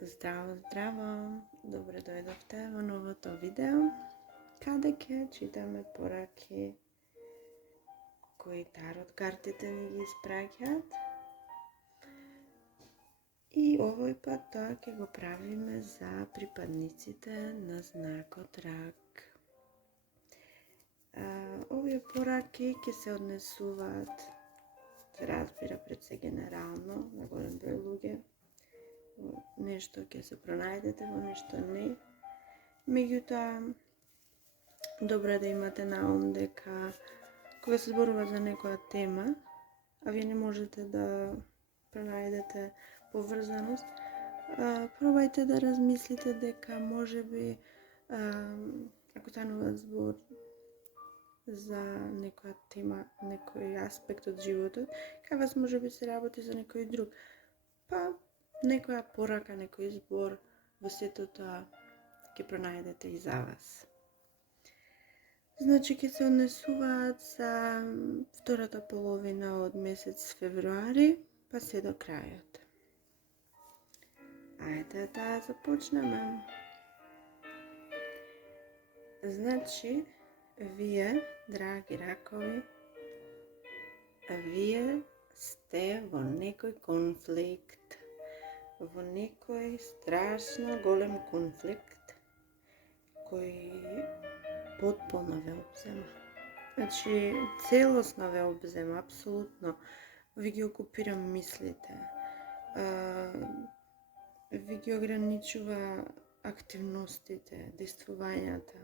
Здраво, здраво! Добре дојдовте во новото видео, каде ќе читаме пораки кои тарот картите ни ги испраќаат. И овој пат тоа ќе го правиме за припадниците на знакот Рак. Овие пораки ќе се однесуваат, се разбира пред се генерално, на голем број луѓе. Нешто ќе се пронајдете, во нешто не. Меѓутоа, добро е да имате на ум дека кога се зборува за некоја тема, а вие не можете да пронајдете поврзаност, пробајте да размислите дека можеби ако станува збор за некоја тема, некој аспект од животот, кај вас можеби се работи за некој друг. Па некоја порака, некој збор во сето тоа ќе пронајдете и за вас. Значи ќе се однесуваат за втората половина од месец февруари, па се до крајот. Ајде да започнеме. Значи, вие, драги ракови, вие сте во некој конфликт, во некој страшно голем конфликт кој потполно ве обзема. Значи, целосно ве обзема, апсолутно. Ви ги окупира мислите. Ви ги ограничува активностите, действувањата.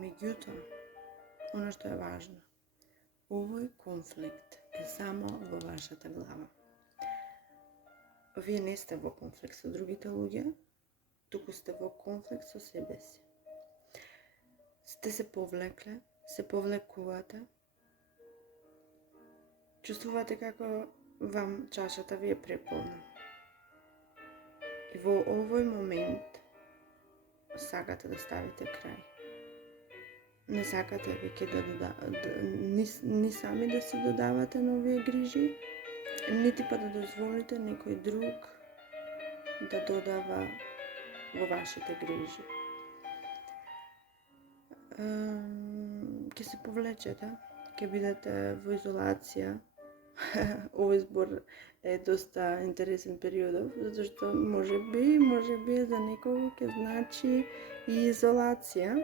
Меѓутоа, оно што е важно, овој конфликт е само во вашата глава. Вие не сте во конфликт со другите луѓе, туку сте во конфликт со себе си. Сте се повлекле, се повлекувате, чувствувате како вам чашата ви е преполна. И во овој момент сакате да ставите крај. Не сакате веќе ни сами да се додавате нови грижи, нити па да дозволите некој друг да додава во вашите грижи. Ќе се повлечете, ќе бидете во изолација. Овој збор е доста интересен периодов, затоа што можеби за некого ќе значи и изолација,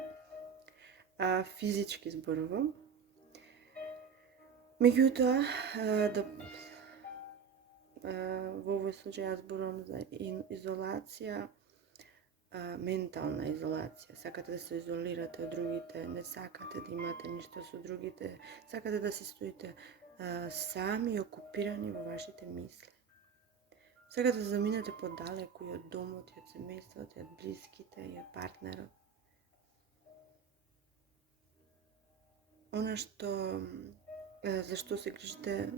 физички зборувам. Меѓутоа, во овој случај јас зборувам за изолација, ментална изолација. Сакате да се изолирате од другите, не сакате да имате ништо со другите, сакате да се стоите сами и окупирани во вашите мисли. Сакате да заминете подалеку и од домот, и од семејството, и од блиските, и од партнерот. Она што зашто се грижите,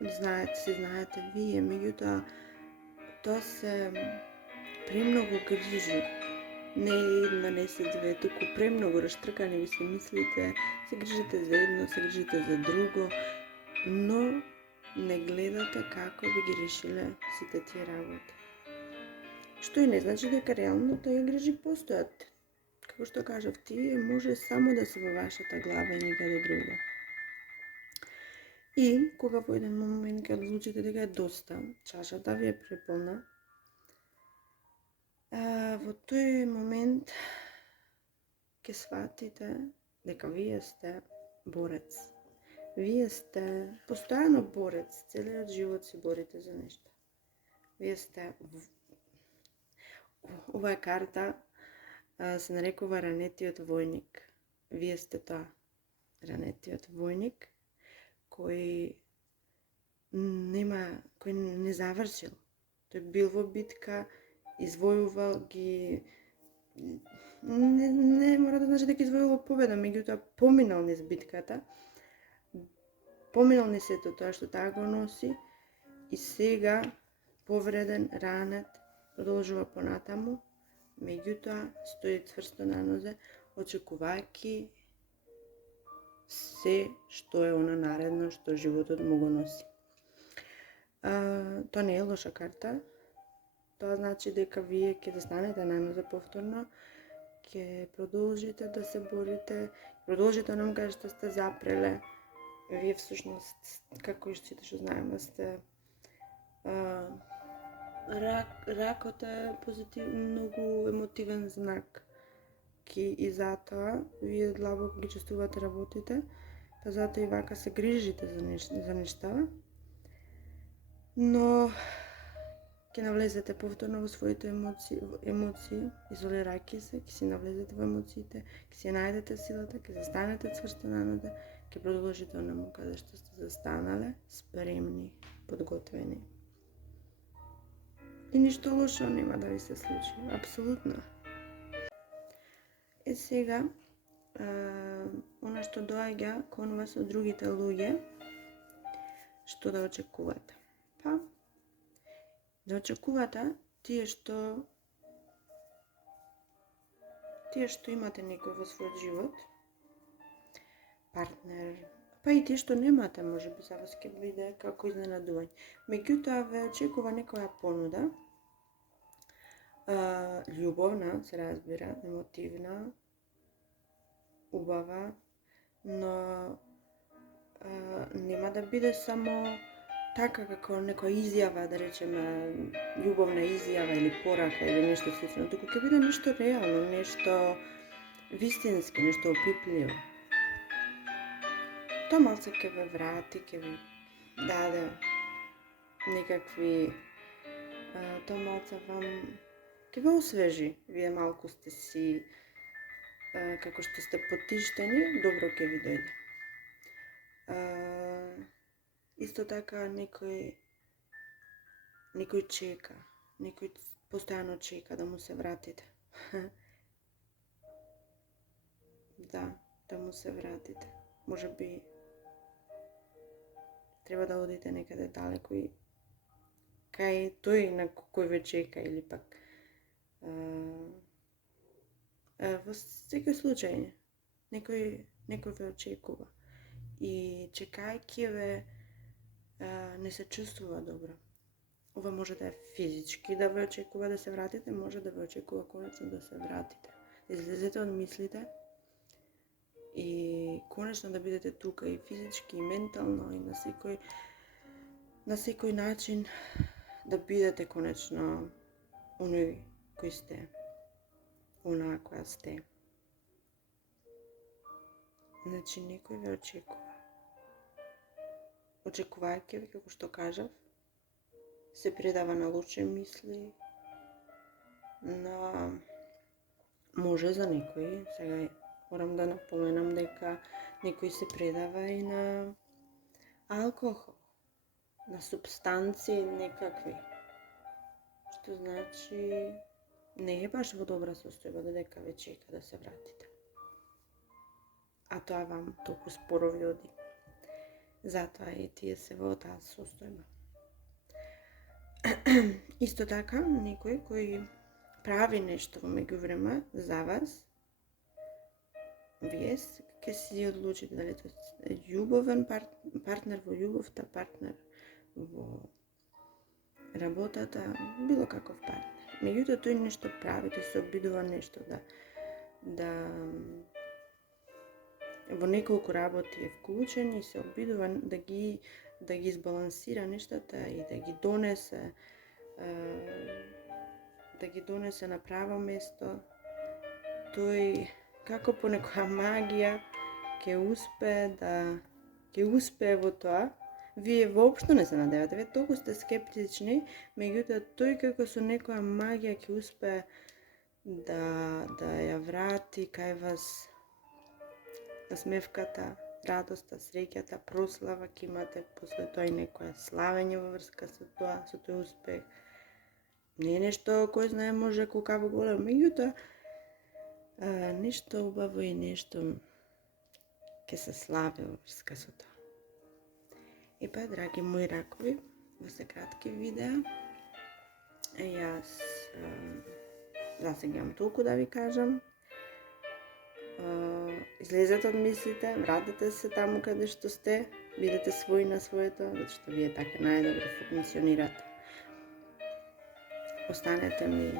знаете вие, меѓутоа тоа се премногу грижи, не една, не се две, туку премногу раштркани ви се мислите, се грижите за едно, се грижите за друго, но не гледате како би ги решиле сите тие работи. Што и не значи дека реално тие грижи постојат. Како што кажав, тие може само да се во вашата глава и никаде друго. И кога во еден момент ќе одлучите дека е доста, чашата ви е преполна, во тој момент ќе сватите дека вие сте борец. Вие сте постојано борец, целиот живот се борите за нешто. Вие сте... Оваа карта се нарекува ранетиот војник. Вие сте тоа, ранетиот војник, кој не завршил. Тој бил во битка, извојувал ги... Не мора да значи дека извојувал победа, меѓутоа поминал низ битката, поминал низ сето тоа што таа го носи и сега повреден, ранет, продолжува понатаму, меѓутоа стои цврсто на нозе, очекувајќи се што е она наредно што животот му го носи. тоа не е лоша карта. Тоа значи дека вие ќе застанете најмногу повторно, ќе продолжите да се борите, продолжите онам каде што сте запреле. Вие всушност, како и сите што знаеме, сте ракот е многу емотивен знак. И затоа вие длабоко ги чувствувате работите, па затоа и вака се грижите за нештава. Но ќе навлезете повторно во своите емоции, изолирајќи се, ќе си навлезете во емоциите, ќе си најдете силата, ќе застанете цврсто на нозе, ќе продолжите онаму каде што сте застанале, спремни, подготвени. И ништо лошо нема да ви се случи, апсолутно. И сега, она што доаѓа кон вас од другите луѓе, што да очекувате? Па, да очекувате тие што имате некој во својот живот, партнер, па и тие што немате, може би за вас ќе биде како изненадување. Меѓутоа ве очекува некоја понуда, љубовна, се разбира, емотивна, убава, но нема да биде само така како некоја изјава, да речеме, љубовна изјава или порака или нешто слично, туку ќе биде нешто реално, нешто вистински, нешто опипливо. Тоа малце ќе ве врати, ќе ви даде некакви, тоа малце вам ќе ве освежи. Вие малку сте си, како што сте потиштени, добро ќе ви дојде. Исто така некој чека, некој постојано чека да му се вратите. Да му се вратите. Може би треба да одите некаде далеко и кај тој на кој ве чека или пак во секој случај некој ве очекува и чекајќи ве не се чувствува добро. Ова може да е физички да ве очекува да се вратите, може да ве очекува конечно да се вратите. Да излезете од мислите и конечно да бидете тука и физички, и ментално, и на секој начин да бидете конечно оној кој сте, онаа која сте. Значи, некој ве очекува. Очекувајќи ви, како што кажав, се предава на лоши мисли, може за некој, сега морам да напоменам дека некој се предава и на алкохол, на супстанции некакви, што значи не е баш во добра состојба додека ве чека да се вратите. А тоа вам толку споро ви оди. Затоа и тие се во таа состојба. Исто така, некој кој прави нешто во меѓувреме за вас, вие ќе си одлучите дали тоа е љубовен партнер во љубовта, партнер во работата, било каков партнер. Меѓутоа тој нешто прави, тој се обидува нешто да во неколку работи е вклучен и се обидува да ги избалансира нештата и да ги донесе на право место. Тој како по некоја магија ќе успее во тоа. Вие воопшто не се надевате, вие толку сте скептични, меѓутоа тој како со некоја магија ќе успее да ја врати кај вас насмевката, радоста, среќата, прослава ќе имате после тоа и некоја славење во врска со тоа, со тој успех. Не е нешто кој знае може колкаво големо, меѓутоа нешто убаво и нешто ќе се слави во врска со тоа. И па, драги мои ракови, во се кратки видеа, јас засега имам толку да ви кажам. Излезете од мислите, вратете се таму каде што сте, бидете своји на своето, затоа што вие така најдобро функционирате. Останете ми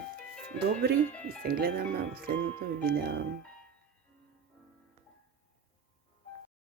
добри и се гледаме во следното видео.